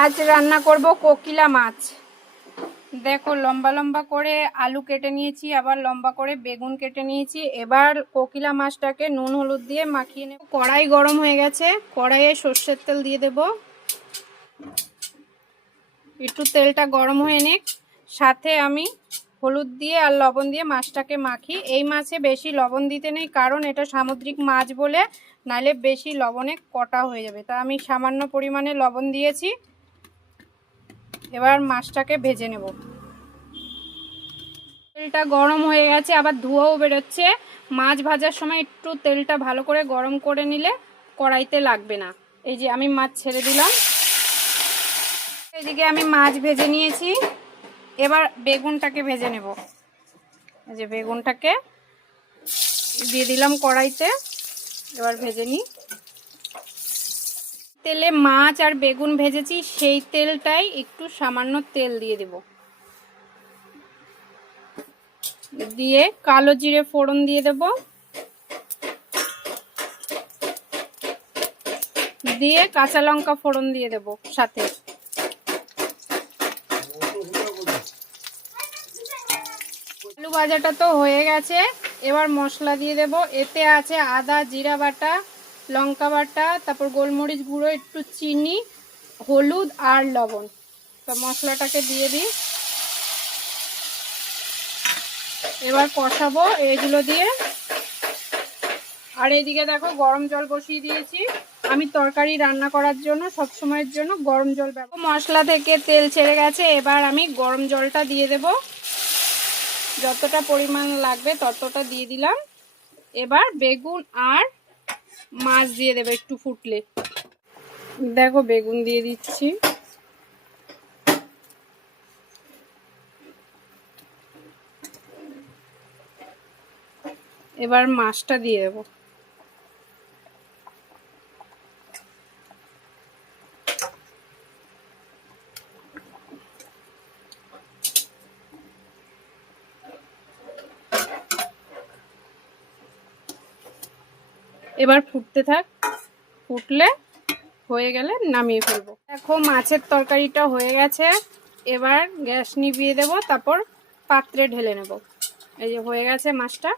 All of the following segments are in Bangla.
আজ রান্না করব কোকিলা মাছ। দেখো লম্বা লম্বা করে আলু কেটে নিয়েছি, আবার লম্বা করে বেগুন কেটে নিয়েছি। এবার কোকিলা মাছটাকে নুন হলুদ দিয়ে মাখিয়ে নেব। কড়াই গরম হয়ে গেছে, কড়াইয়ে সর্ষের তেল দিয়ে দেব। একটু তেলটা গরম হয়ে নিক, সাথে আমি হলুদ দিয়ে আর লবণ দিয়ে মাছটাকে মাখি। এই মাছে বেশি লবণ দিতে নেই, কারণ এটা সামুদ্রিক মাছ বলে, নাহলে বেশি লবণে কটা হয়ে যাবে। তা আমি সামান্য পরিমাণে লবণ দিয়েছি। এবার মাছটাকে ভেজে নেব। তেলটা গরম হয়ে গেছে, আবার ধোঁয়াও বেরোচ্ছে। মাছ ভাজার সময় একটু তেলটা ভালো করে গরম করে নিলে কড়াইতে লাগবে না। এই যে আমি মাছ ছেড়ে দিলাম। এদিকে আমি মাছ ভেজে নিয়েছি, এবার বেগুনটাকে ভেজে নেব। এই যে বেগুনটাকে দিয়ে দিলাম কড়াইতে, এবার ভেজে নিই। তেলে মাছ আর বেগুন ভেজেছি, সেই তেলটাই একটু সামান্য তেল দিয়ে দেব। দিয়ে কালো জিরে ফোড়ন দিয়ে দেব, দিয়ে কাঁচা লঙ্কা ফোড়ন দিয়ে দেব সাথে। আলু ভাজাটা তো হয়ে গেছে, এবার মশলা দিয়ে দেব। এতে আছে আদা জিরা বাটা, লঙ্কা বাটা, তারপর গোলমরিচ গুঁড়ো, একটু চিনি, হলুদ আর লবণ। তো মশলাটাকে দিয়ে দিই, এবার কষাবো এগুলো দিয়ে। আর এইদিকে দেখো গরম জল বসিয়ে দিয়েছি। আমি তরকারি রান্না করার জন্য সব সময়ের জন্য গরম জল ব্যবহার। মশলা থেকে তেল ছেড়ে গেছে, এবার আমি গরম জলটা দিয়ে দেব। যতটা পরিমাণ লাগবে ততটা দিয়ে দিলাম। এবার বেগুন আর মাছ দিয়ে দেবো একটু ফুটলে। দেখো বেগুন দিয়ে দিচ্ছি, এবার মাছটা দিয়ে দেবো। এবার ফুটতে থাক, ফুটলে হয়ে গেলে নামিয়ে ফেলবো। দেখো মাছের তরকারিটা হয়ে গেছে, এবার গ্যাস নিভিয়ে দেব, তারপর পাত্রে ঢেলে নেব। এই যে হয়ে গেছে মাছটা।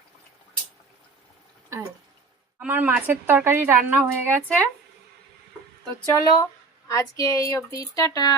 আমার মাছের তরকারি রান্না হয়ে গেছে। তো চলো আজকে এই অবধি, টাটা।